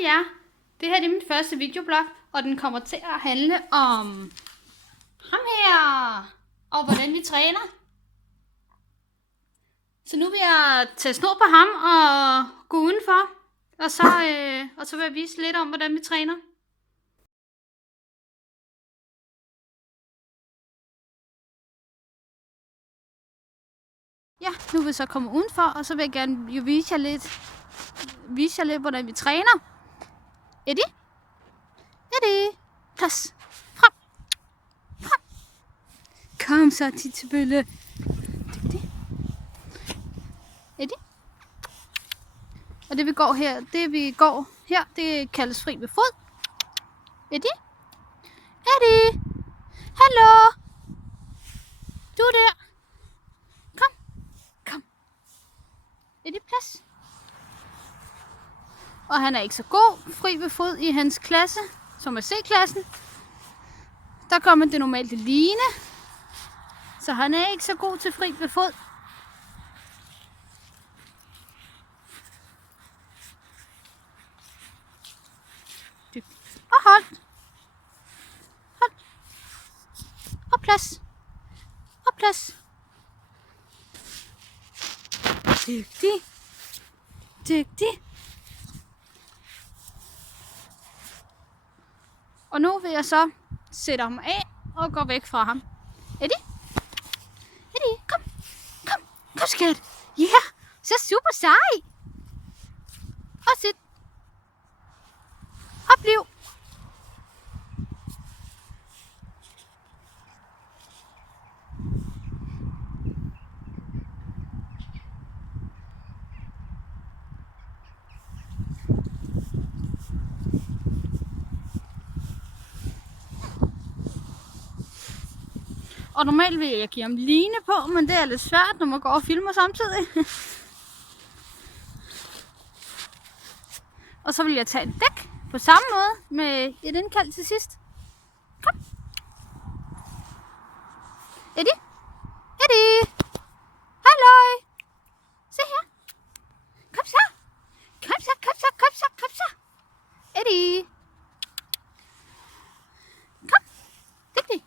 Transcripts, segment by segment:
med jer. Det her er min første videoblog, og den kommer til at handle om ham her, og hvordan vi træner. Så nu vil jeg tage snor på ham og gå udenfor, og så vil jeg vise lidt om, hvordan vi træner. Ja, nu vil jeg så komme udenfor, og så vil jeg gerne vise jer lidt, hvordan vi træner. Eddie? Plads. Frem. Kom så, Titebølle. Eddie? Og det vi går her, det kaldes fri ved fod. Eddie? Hallo? Du der? Kom. Eddie, plads. Og han er ikke så god fri ved fod i hans klasse, som er C-klassen. Der kommer det normalt til Line, så han er ikke så god til fri ved fod. Og hold. Og plads. Dygtig. Og nu vil jeg så sætte ham af og gå væk fra ham. Eddie, kom skat. Ja, så super sej. Og sit. Og bliv. Og normalt vil jeg give ham Line på, men det er lidt svært, når man går og filmer samtidig. Og så vil jeg tage et dæk på samme måde med et indkald til sidst. Kom. Eddie? Halløj! Se her. Kom så. Eddie. Kom. Dygtig.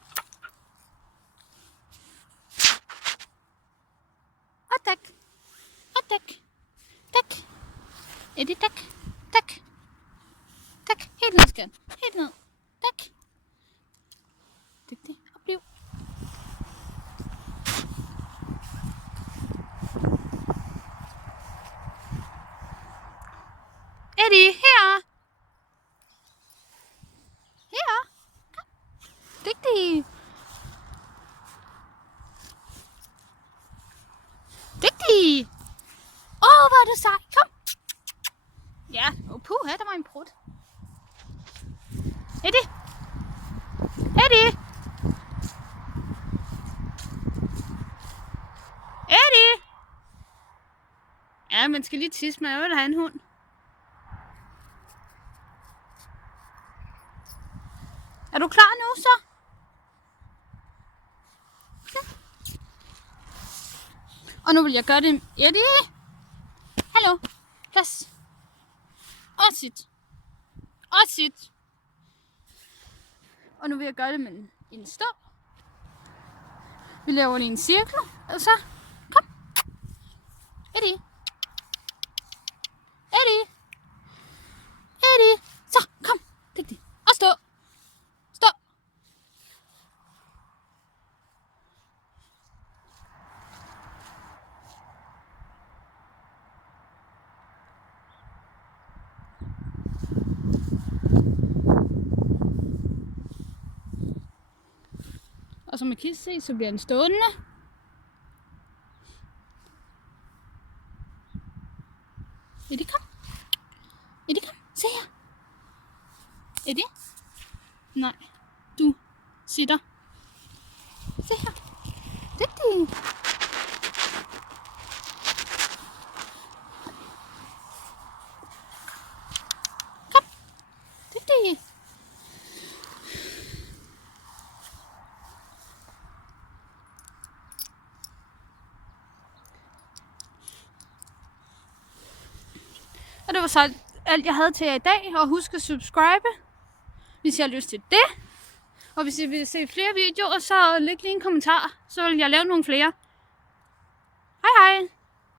Og dæk. Eddie, dæk. Helt ned, skat. Helt ned. Dæk. Dygtig. Og bliv. Eddie, her. Kom. Dygtig. Hvor er du sej. Kom. Ja, puha, der var en prut. Eddie. Ja, man skal lige tisse, men jeg vil have en hund. Er du klar nu så? Og nu vil jeg gøre det. Eddie! Hallo! Plads! Og sit! Og nu vil jeg gøre det med en stå. Vi laver en cirkel, og så kom! Eddie! Så, kom! Dygtig! Og stå! Og som I kan se, så bliver den stående. Eddie, kom. Se her. Eddie? Nej, du sitter. Se her. Dygtig. Kom. Dygtig. Og det var så alt, jeg havde til jer i dag. Og husk at subscribe, hvis I har lyst til det. Og hvis I vil se flere videoer, så læg lige en kommentar. Så vil jeg lave nogle flere. Hej hej!